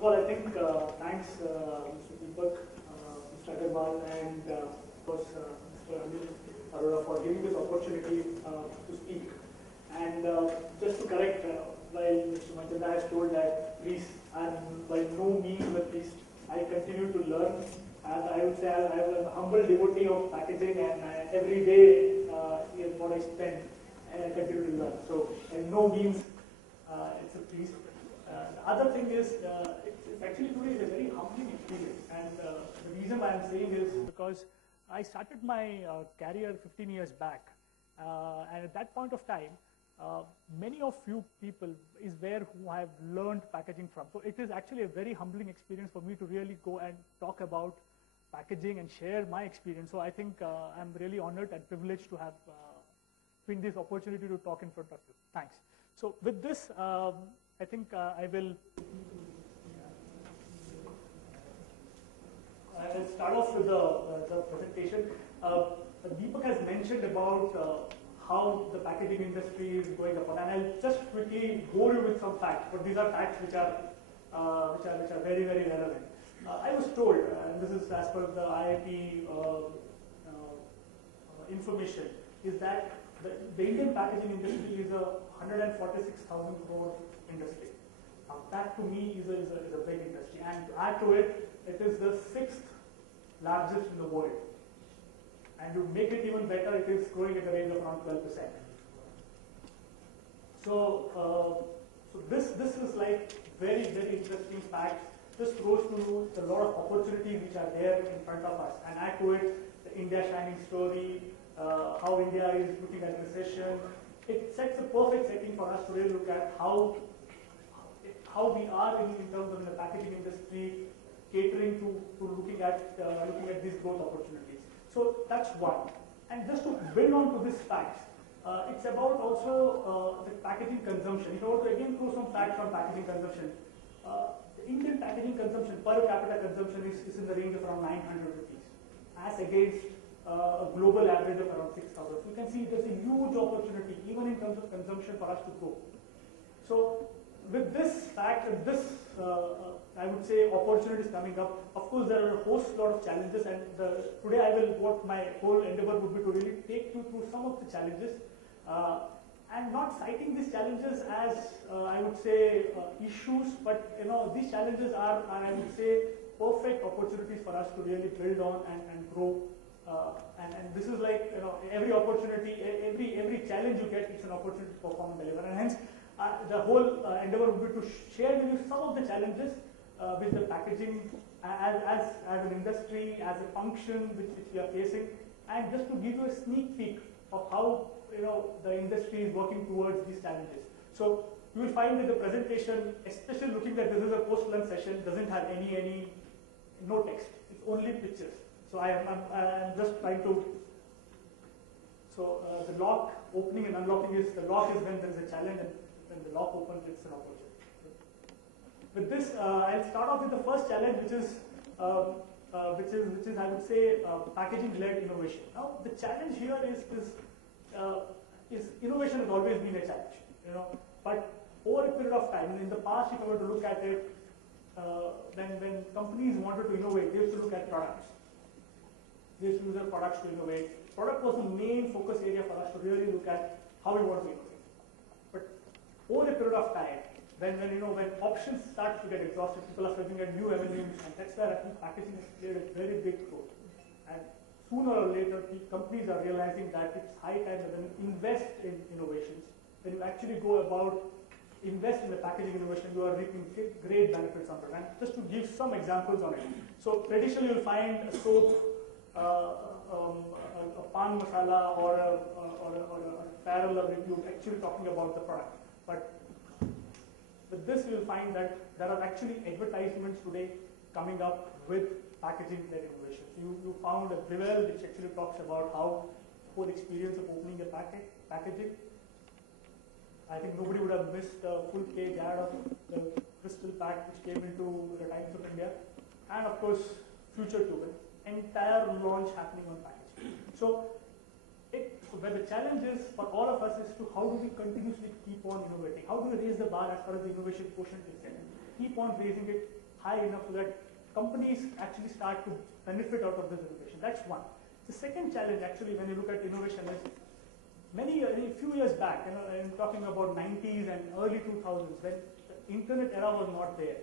of all, I think thanks Mr. Deepak, Mr. Agarwal, and of course Mr. Anil Arora for giving this opportunity to speak. And just to correct, while Mr. Manjanda has told that please, and by no means at least, I continue to learn. And I would say I am a humble devotee of packaging, and every day is what I spend, and I continue to learn. So, in no means it's a please. The other thing is, it's actually today is a very humbling experience, and the reason why I'm saying is because I started my career 15 years back, and at that point of time, many of you people is where who have learned packaging from. So it is actually a very humbling experience for me to really go and talk about packaging and share my experience. So I think I'm really honored and privileged to have been this opportunity to talk in front of you. Thanks. So with this, I think I will start off with the presentation. Deepak has mentioned about how the packaging industry is going up, and I'll just quickly bore you with some facts. But these are facts which are very relevant. I was told, and this is as per the IIT information, is that the Indian packaging industry is a 146,000 crore industry. Now that to me is a big industry, and to add to it, it is the 6th largest in the world. And to make it even better, it is growing at a rate of around 12%. So this is like very interesting facts. This goes to a lot of opportunities which are there in front of us. And add to it the India shining story, how India is looking at recession. It sets a perfect setting for us to really look at how we are in terms of the packaging industry, catering to looking at these growth opportunities. So that's one. And just to build on to these facts, it's about also the packaging consumption. If I were to again throw some facts on packaging consumption, the Indian packaging consumption, per capita consumption is in the range of around 900 rupees, as against a global average of around 6,000. So you can see there's a huge opportunity, even in terms of consumption, for us to grow. So with this fact and this, I would say, opportunities coming up, of course there are a lot of challenges, and today what my whole endeavor would be to really take you through some of the challenges, and not citing these challenges as, I would say, issues, but these challenges are, I would say, perfect opportunities for us to really build on and grow. And this is like, every opportunity, every challenge you get, it's an opportunity to perform and deliver. And hence, the whole endeavor would be to share with you some of the challenges with the packaging as an industry, as a function which we are facing, and just to give you a sneak peek of how the industry is working towards these challenges. So you will find that the presentation, especially looking that this is a post-lunch session, doesn't have any no text. It's only pictures. So I am just trying to. So the lock opening and unlocking is, the lock is when there is a challenge, and when the lock opens, it's an opportunity. With this, I'll start off with the first challenge, which is I would say packaging-led innovation. Now the challenge here is innovation has always been a challenge, but over a period of time, in the past, if I were to look at it, when companies wanted to innovate, they used to look at products. They used to use their products to innovate. Product was the main focus area for us to really look at how we want to innovate. But over a period of time, when options start to get exhausted, people are looking at new avenues, and that's where I think packaging has played a very big role. And sooner or later, the companies are realizing that it's high time that when you invest in innovations, when you actually go about invest in the packaging innovation, you are reaping great benefits on it. And just to give some examples on it. So traditionally, you'll find a soap, a pan masala, or a parallel review actually talking about the product. But with this, you will find that there are actually advertisements today coming up with packaging-led innovation. You found a Breville which actually talks about how the whole experience of opening a packaging. I think nobody would have missed the full page ad of the crystal pack which came into the Times of India, and of course, Future Tube, entire launch happening on packaging. So where the challenge is for all of us is to how do we continuously keep on innovating? How do we raise the bar as far as the innovation quotient is concerned? Keep on raising it high enough so that companies actually start to benefit out of this innovation. That's one. The second challenge actually when you look at innovation is a few years back, I'm talking about 90s and early 2000s, when the internet era was not there,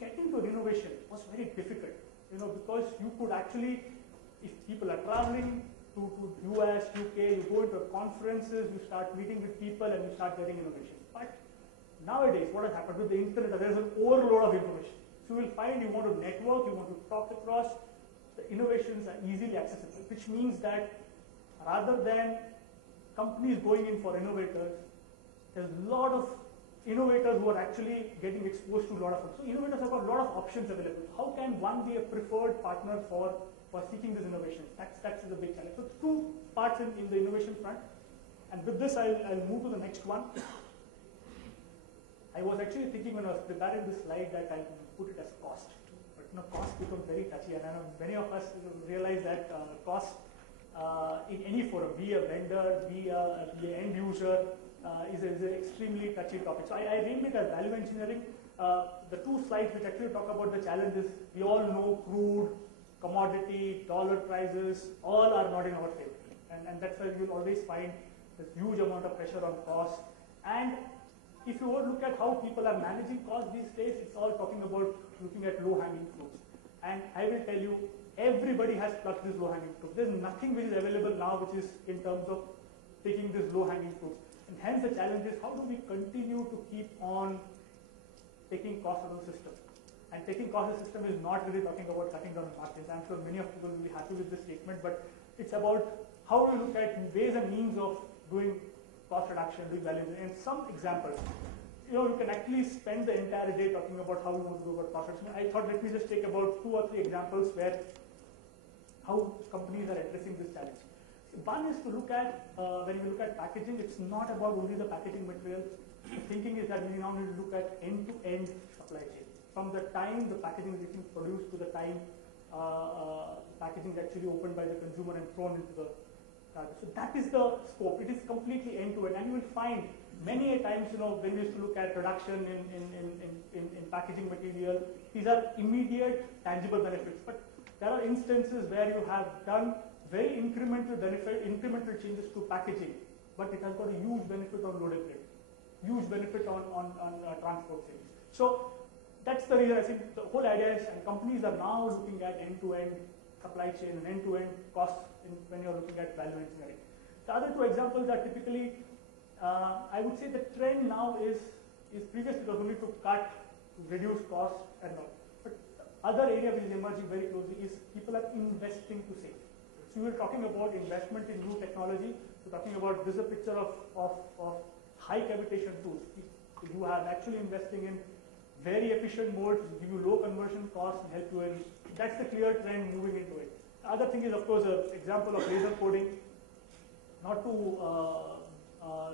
getting to innovation was very difficult, because you could actually, if people are traveling to US, UK, you go into conferences, you start meeting with people and you start getting innovation. But nowadays, what has happened with the internet, there's an overload of information. So you will find you want to network, you want to talk across, the innovations are easily accessible, which means that rather than companies going in for innovators, there's a lot of innovators who are actually getting exposed to a lot of them. So innovators have got a lot of options available. How can one be a preferred partner for seeking this innovation? That's the big challenge. So two parts in the innovation front. And with this, I'll move to the next one. I was actually thinking when I was preparing this slide that I'll put it as cost. But cost becomes very touchy, and I know many of us realize that cost in any forum, be a vendor, be an end user, is an extremely touchy topic. So I named it as value engineering. The two slides which actually talk about the challenges, we all know crude, commodity, dollar prices, all are not in our favor. And that's why you'll always find this huge amount of pressure on cost. And if you look at how people are managing cost these days, it's all talking about looking at low-hanging fruits. And I will tell you, everybody has plucked this low-hanging fruit. There's nothing which is available now which is in terms of picking this low-hanging fruit. And hence the challenge is how do we continue to keep on taking cost out of the system? And taking cost of the system is not really talking about cutting down margins. I'm sure many of people will be happy with this statement, but it's about how we look at ways and means of doing cost reduction, doing value engineering. And some examples. You can actually spend the entire day talking about how we want to do about cost reduction. I thought let me just take about 2 or 3 examples where how companies are addressing this challenge. One is to look at, when we look at packaging, it's not about only the packaging material. The thinking is that we now need to look at end-to-end supply chain. From the time the packaging is getting produced to the time packaging is actually opened by the consumer and thrown into the garbage. So that is the scope. It is completely end-to-end. And you will find many a times, when we used to look at production in packaging material, these are immediate, tangible benefits. But there are instances where you have done very incremental changes to packaging, but it has got a huge benefit on loadability, huge benefit on transport savings. So that's the reason I think the whole idea is, and companies are now looking at end-to-end supply chain and end-to-end costs when you're looking at value engineering. The other two examples are typically, I would say the trend now is previously it was only to cut, to reduce costs and all. But the other area which is emerging very closely is people are investing to save. So we were talking about investment in new technology. We're talking about, this is a picture of high cavitation tools. You are actually investing in very efficient modes, give you low conversion costs and help you in, that's the clear trend moving into it. The other thing is of course an example of laser coding, not to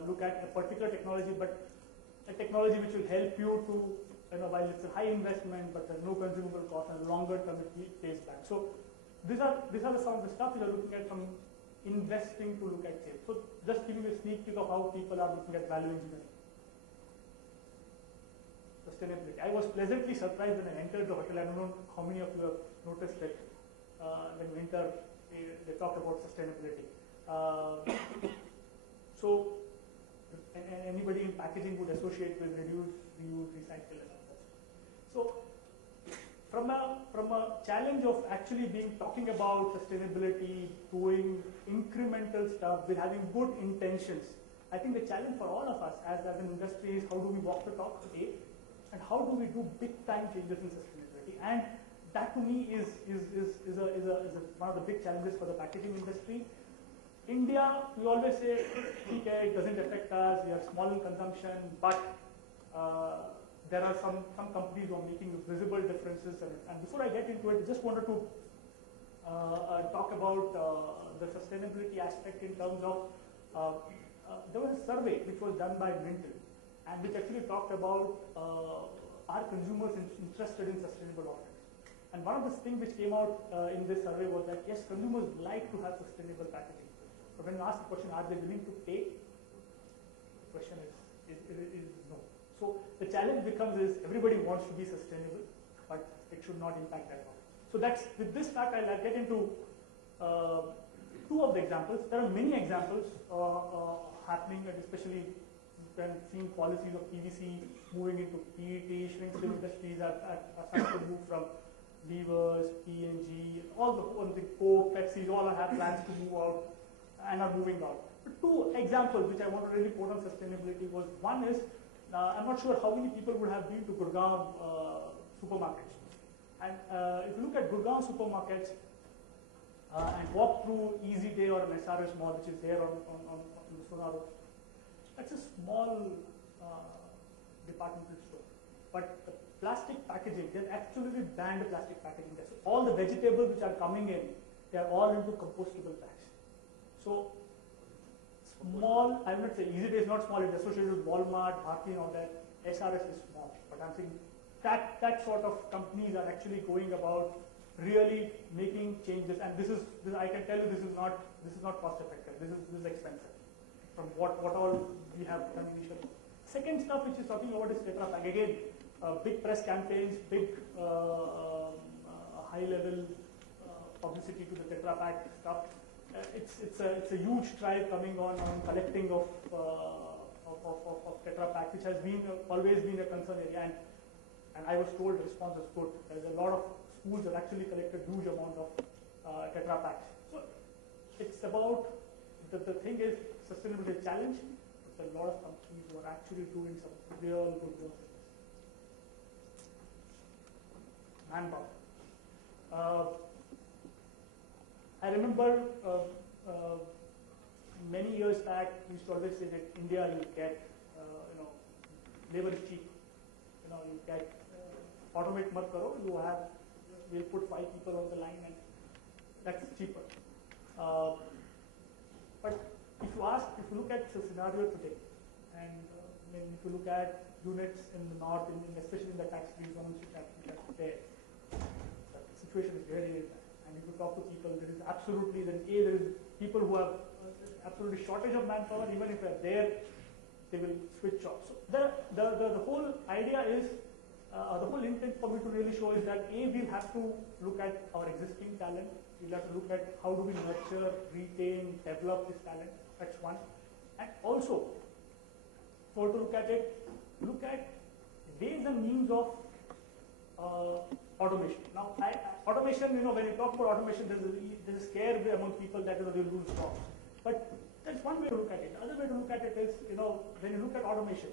look at a particular technology, but a technology which will help you to, while it's a high investment, but there's no consumable cost and longer term it pays back. So these are some of the stuff we are looking at from investing to look at sales. So just giving you a sneak peek of how people are looking at value engineering. Sustainability. I was pleasantly surprised when I entered the hotel. I don't know how many of you have noticed that when you enter, they talk about sustainability. So anybody in packaging would associate with reduce, reuse, recycle, and all that. So from a challenge of actually talking about sustainability, doing incremental stuff, with having good intentions, I think the challenge for all of us as an industry is how do we walk the talk today, and how do we do big time changes in sustainability. And that to me is one of the big challenges for the packaging industry. India, we always say, okay, it doesn't affect us, we are small in consumption, but there are some companies who are making visible differences. And before I get into it, I just wanted to talk about the sustainability aspect in terms of, there was a survey which was done by Mintel, and which actually talked about are consumers interested in sustainable offerings. And one of the things which came out in this survey was that yes, consumers like to have sustainable packaging. But when you ask the question, are they willing to pay? The question is no. So the challenge becomes is everybody wants to be sustainable, but it should not impact that one. So that's, with this fact, I'll get into two of the examples. There are many examples happening, and especially when seeing policies of PVC moving into PET, shrinking industries are starting to move from levers, P&G, all the Coke, Pepsi, all have plans to move out and are moving out. But two examples which I want to really put on sustainability was, one is, I'm not sure how many people would have been to Gurgaon supermarkets. And if you look at Gurgaon supermarkets and walk through Easy Day or an SRS mall, which is there on the Sonar Road, that's a small departmental store. But the plastic packaging, they've actually banned plastic packaging there. So all the vegetables which are coming in, they are all into compostable bags. So small, I will not say Easy Day is not small, it's associated with Walmart, Bharti and all that. SRS is small, but I'm saying that sort of companies are actually going about really making changes, and this I can tell you, this is not cost effective. This is expensive from what all we have done initially. Second stuff which is talking about is Tetra Pak. Again, big press campaigns, big high level publicity to the Tetra Pak stuff. It's a huge drive coming on collecting of Tetra Pak, which has always been a concern area, and I was told the response is good. There's a lot of schools that actually collected huge amount of Tetra Paks. So it's about, the thing is, sustainability challenge. There's a lot of companies who are actually doing some real good work. Manpower. I remember many years back, we used to always say that India, you get, labor is cheap. You get, automate mat karo, we'll put 5 people on the line and that's cheaper. But if you look at the scenario today, and if you look at units in the north, especially in the tax-free zones which are there, the situation is very, very bad. And if you talk to people, there is people who have absolutely shortage of manpower. Even if they're there, they will switch jobs. So the whole idea is, the whole intent for me to really show is that we'll have to look at our existing talent. We'll have to look at how do we nurture, retain, develop this talent. That's one. And also, for to look at ways and means of automation. Now, automation, when you talk about automation, there's a scare among people that they'll lose jobs. But that's one way to look at it. The other way to look at it is, when you look at automation,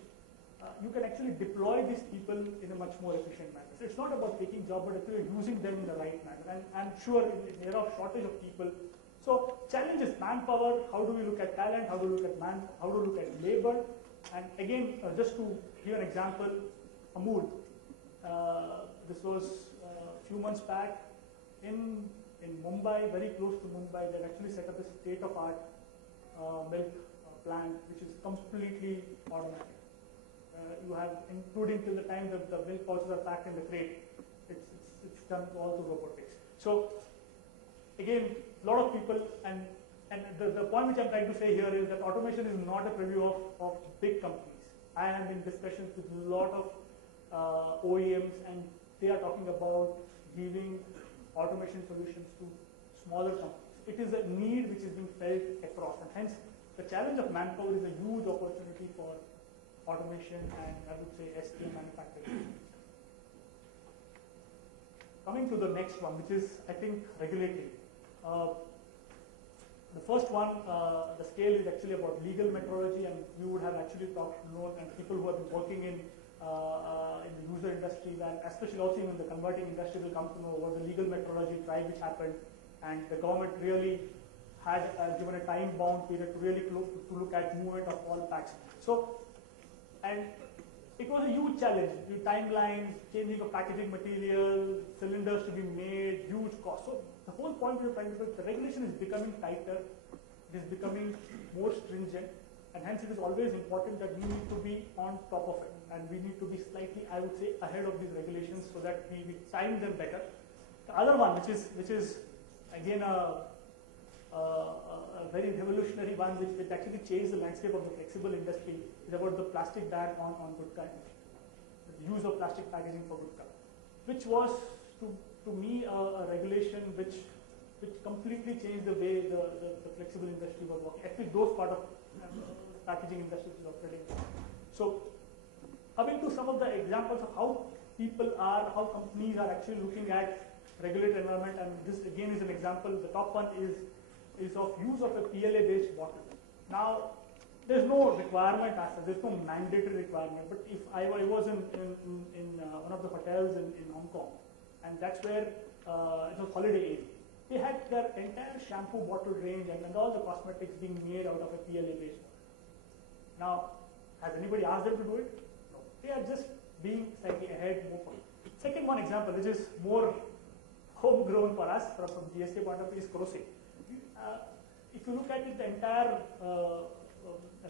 you can actually deploy these people in a much more efficient manner. So it's not about taking jobs, but actually using them in the right manner. And I'm sure in the era of shortage of people, so challenge is manpower. How do we look at talent? How do we look at how do we look at labor? And again, just to give an example, Amul. This was a few months back in Mumbai, very close to Mumbai. They've actually set up a state-of-art milk plant, which is completely automatic. You have, including till the time the milk pouches are packed in the crate, it's done all through robotics. So again, a lot of people, and the point which I'm trying to say here is that automation is not a preview of big companies. I am in discussions with a lot of OEMs, and they are talking about giving automation solutions to smaller companies. It is a need which is being felt across, and hence the challenge of manpower is a huge opportunity for automation and, I would say, STM manufacturing. Coming to the next one, which is, I think, regulatory. The first one, the scale is actually about legal metrology, and you would have actually known, and people who have been working in the user industries, and especially also in the converting industry will come to know about the legal metrology drive which happened, and the government really had given a time-bound period to really look at movement of all packs. So, and it was a huge challenge. The timelines, changing of packaging material, cylinders to be made, huge cost. So the whole point we are trying to do, the regulation is becoming tighter, it is becoming more stringent, and hence it is always important that we need to be on top of it, and we need to be slightly, I would say, ahead of these regulations so that we time them better. The other one, which is again a very revolutionary one, which actually changed the landscape of the flexible industry, is about the plastic ban on Gutka, the use of plastic packaging for Gutka. which was to me a regulation which completely changed the way the flexible industry was working, at least those part of packaging industry is operating. So coming to some of the examples of how how companies are actually looking at regulated environment, and this again is an example. The top one is of use of a PLA-based bottle. Now, there's no requirement as such, there's no mandatory requirement, but if I was in one of the hotels in Hong Kong, and that's where it was Holiday Inn, they had their entire shampoo bottle range and all the cosmetics being made out of a PLA-based bottle. Now, has anybody asked them to do it? No. They are just being slightly ahead, more. Second one example, which is more homegrown for us from GSK point of view, is Crocet. If you look at it, the entire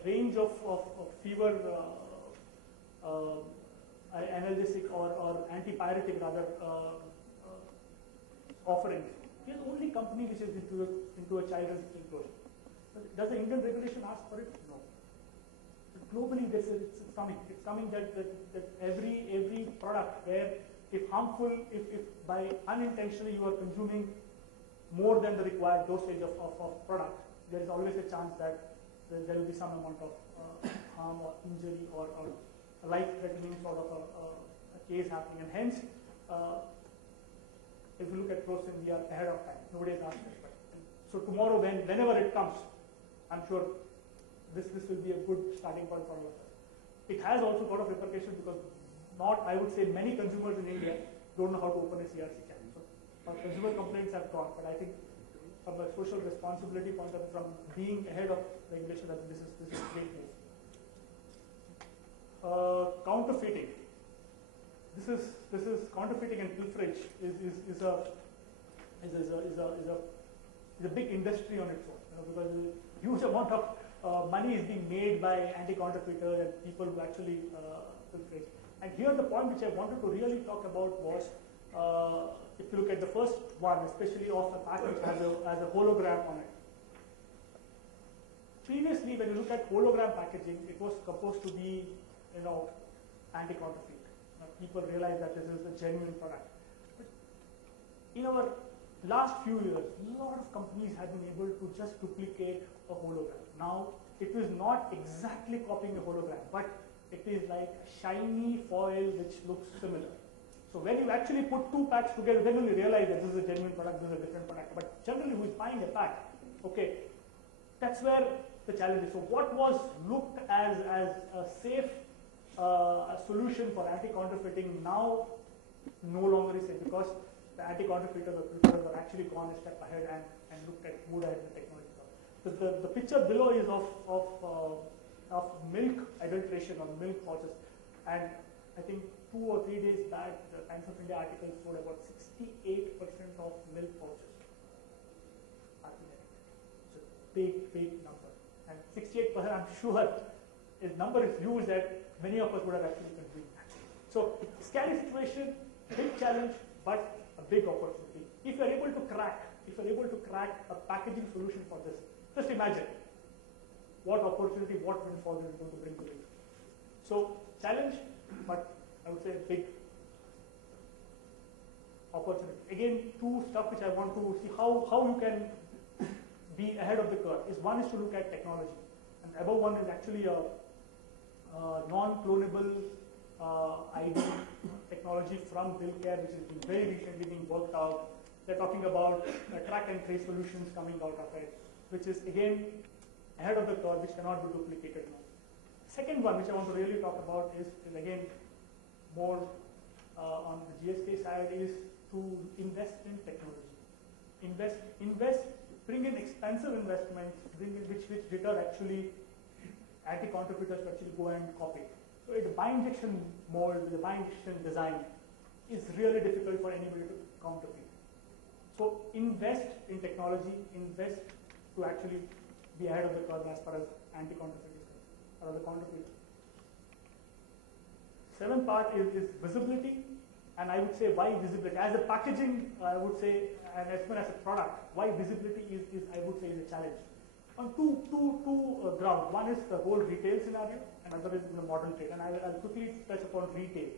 range of fever analgesic or antipyretic rather offerings, we are the only company which is into a child resistant lotion. Does the Indian regulation ask for it? No. But globally, it's coming. It's coming that every product where if harmful, if by unintentionally you are consuming more than the required dosage of product, there is always a chance that there will be some amount of harm or injury or a life-threatening sort of a case happening. And hence, if you look at Crocet, we are ahead of time. Nobody has asked this question. So tomorrow, whenever it comes, I'm sure this will be a good starting point for all of us. It has also got a repercussion because I would say many consumers in India don't know how to open a CRC can. So our consumer complaints have gone, but I think from a social responsibility point of view, from being ahead of regulation, that this is a great move. Counterfeiting. This is counterfeiting and pilferage is a big industry on its own, because a huge amount of money is being made by anti-counterfeiters and people who actually pilferage. And here the point which I wanted to really talk about was, if you look at the first one, especially of the package as a hologram on it. Previously, when you look at hologram packaging, it was supposed to be, anti-counterfeit. People realize that this is a genuine product. But in our last few years, a lot of companies have been able to just duplicate a hologram. Now, it is not exactly copying a hologram, but it is like a shiny foil which looks similar. So when you actually put two packs together, then you realize that this is a genuine product, this is a different product. But generally, who is buying a pack? Okay, that's where the challenge is. So what was looked as a safe solution for anti-counterfeiting now no longer is safe, because the anti-counterfeiters or pilferers have actually gone a step ahead and moved ahead with technology. So the picture below is of milk adulteration or milk pouches, and I think 2 or 3 days back, the Times of India article showed about 68% of milk pouches are genetic. It's a big number, and 68%, I'm sure, this number is huge that many of us would have actually consumed. So, scary situation, big challenge, but a big opportunity. If you are able to crack a packaging solution for this, just imagine what opportunity, what windfall it is going to bring to you. So, challenge, but I would say a big opportunity. Again, two stuff which I want to see how you can be ahead of the curve is, one is to look at technology, and above one is actually a non-clonable ID technology from Dilcare, which has been very recently being worked out. They're talking about track and trace solutions coming out of it, which is again ahead of the curve, which cannot be duplicated now. Second one, which I want to really talk about, is again more on the GSK side, is to invest in technology. Invest, bring in expensive investments, which deter actually anti-counterfeiters to actually go and copy. So the bi-injection mold, the bi-injection design is really difficult for anybody to counterfeit. So invest in technology, invest to actually be ahead of the curve as far as anti-counterfeit is concerned, or the counterfeit. Seventh part is visibility, and I would say why visibility. As a packaging, I would say, and as well as a product, why visibility is I would say, is a challenge. On two grounds. One is the whole retail scenario, and another is the modern trade. And I'll quickly touch upon retail.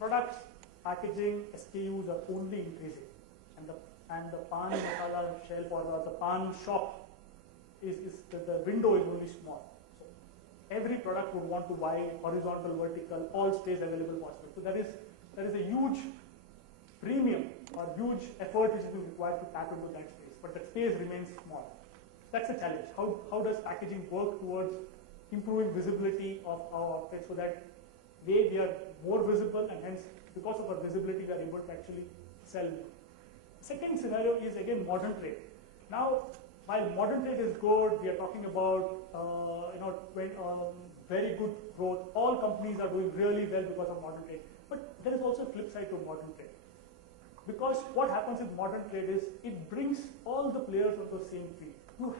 Products packaging SKUs are only increasing, and the pan masala shelf or the pan shop is the window is only small. So every product would want to buy horizontal, vertical, all stays available possible. So there is a huge premium or huge effort which is required to tap into that space, but that space remains small. That's a challenge. How does packaging work towards improving visibility of our objects so that they are more visible, and hence because of our visibility we are able to actually sell more. Second scenario is again modern trade. Now, while modern trade is good, we are talking about very good growth. All companies are doing really well because of modern trade. But there is also a flip side to modern trade. Because what happens with modern trade is it brings all the players on the same field. You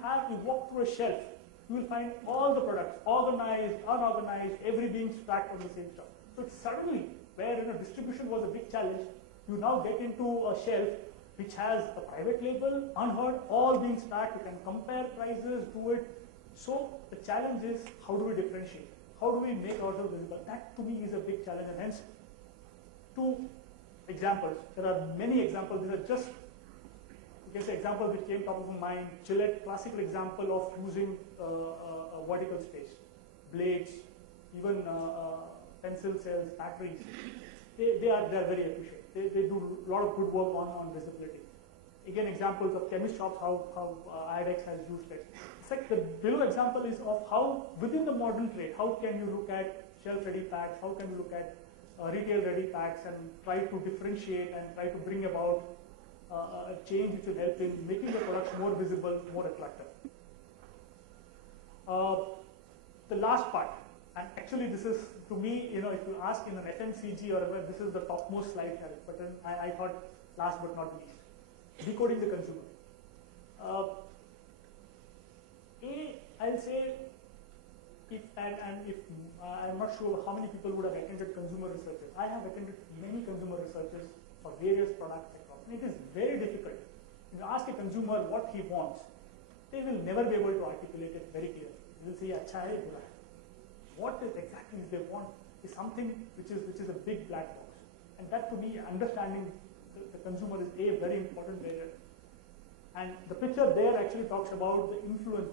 walk through a shelf, you will find all the products, organized, unorganized, every being stacked on the same shelf. So it's suddenly, where distribution was a big challenge, you now get into a shelf which has a private label, unheard, all being stacked. You can compare prices, do it. So the challenge is, how do we differentiate? How do we make ourselves visible? That to me is a big challenge, and hence, two examples. There are many examples. These are just, you can say, examples which came top of my mind. Gillette, classical example of using a vertical space. Blades, even pencil cells, batteries. They are very efficient. They do a lot of good work on visibility. Again, examples of chemist shops, how IDEX has used it. The below example is of how within the modern trade, how can you look at shelf-ready packs, how can you look at retail-ready packs and try to differentiate and try to bring about a change which will help in making the products more visible, more attractive. The last part, and actually this is, to me, if you ask in an FMCG or whatever, this is the topmost slide here, but then I thought last but not least, decoding the consumer. I'll say, if I'm not sure how many people would have attended consumer researches. I have attended many consumer researches for various products across, and it is very difficult. If you ask a consumer what he wants, they will never be able to articulate it very clearly. They will say, "Acha hai, bura hai." What is exactly they want is something which is a big black box, and that to me, understanding the consumer is a very important barrier. And the picture there actually talks about the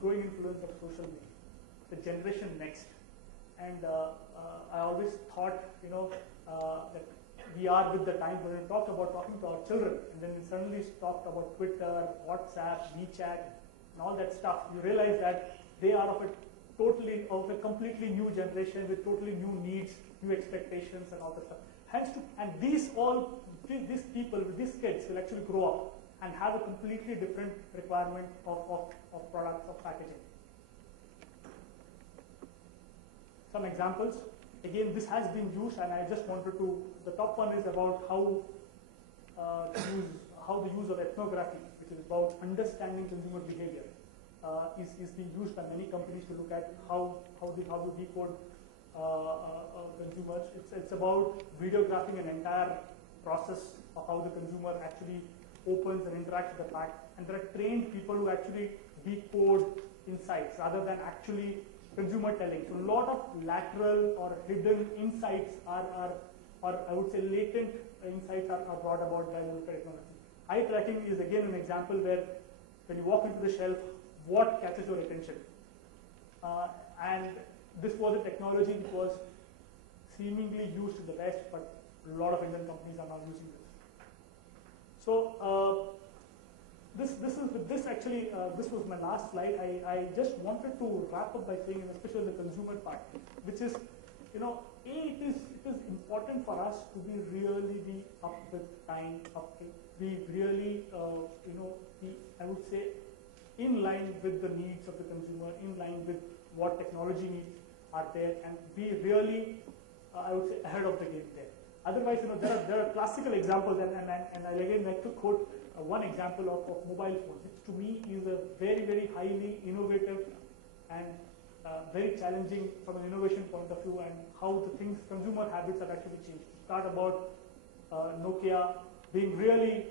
growing influence of social media, the generation next. And I always thought, that we are with the time when we talked about talking to our children, and then we suddenly talked about Twitter, WhatsApp, WeChat, and all that stuff. You realize that they are of a completely new generation with totally new needs, new expectations, and all that stuff. Hence, these people, these kids will actually grow up and have a completely different requirement of products, of packaging. Some examples. Again, this has been used, and I just wanted to, the top one is about how the use of ethnography, which is about understanding consumer behavior, is being used by many companies to look at how to decode consumers. It's about videographing an entire process of how the consumer actually opens and interacts with the pack, and there are trained people who actually decode insights rather than actually consumer telling. So a lot of lateral or hidden insights or I would say latent insights are brought about by the technology. Eye tracking is again an example where when you walk into the shelf, what catches your attention? And this was a technology that was seemingly used in the West, but a lot of Indian companies are now using this. So this was my last slide. I just wanted to wrap up by saying, especially the consumer part, which is, it is important for us to be really up with time, be really, I would say, in line with the needs of the consumer, in line with what technology needs are there, and be really, I would say, ahead of the game there. Otherwise, there are classical examples, and I again like to quote one example of mobile phones, which to me is a very, very highly innovative and very challenging from an innovation point of view, and how the consumer habits have actually changed. Start about Nokia being really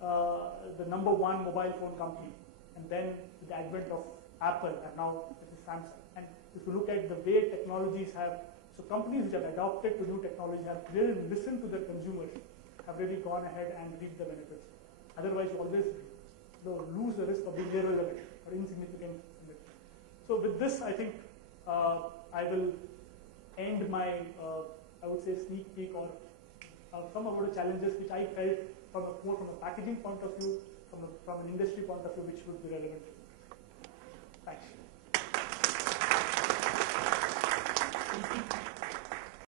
the #1 mobile phone company, and then with the advent of Apple, and now it is Samsung. And if you look at the way technologies have, so companies which have adopted to new technology have really listened to their consumers have really gone ahead and reaped the benefits. Otherwise, you always lose the risk of being irrelevant or insignificant. So with this, I think I will end my, I would say, sneak peek or some of the challenges which I felt more from a packaging point of view, from an industry point of view, which would be relevant. Thanks.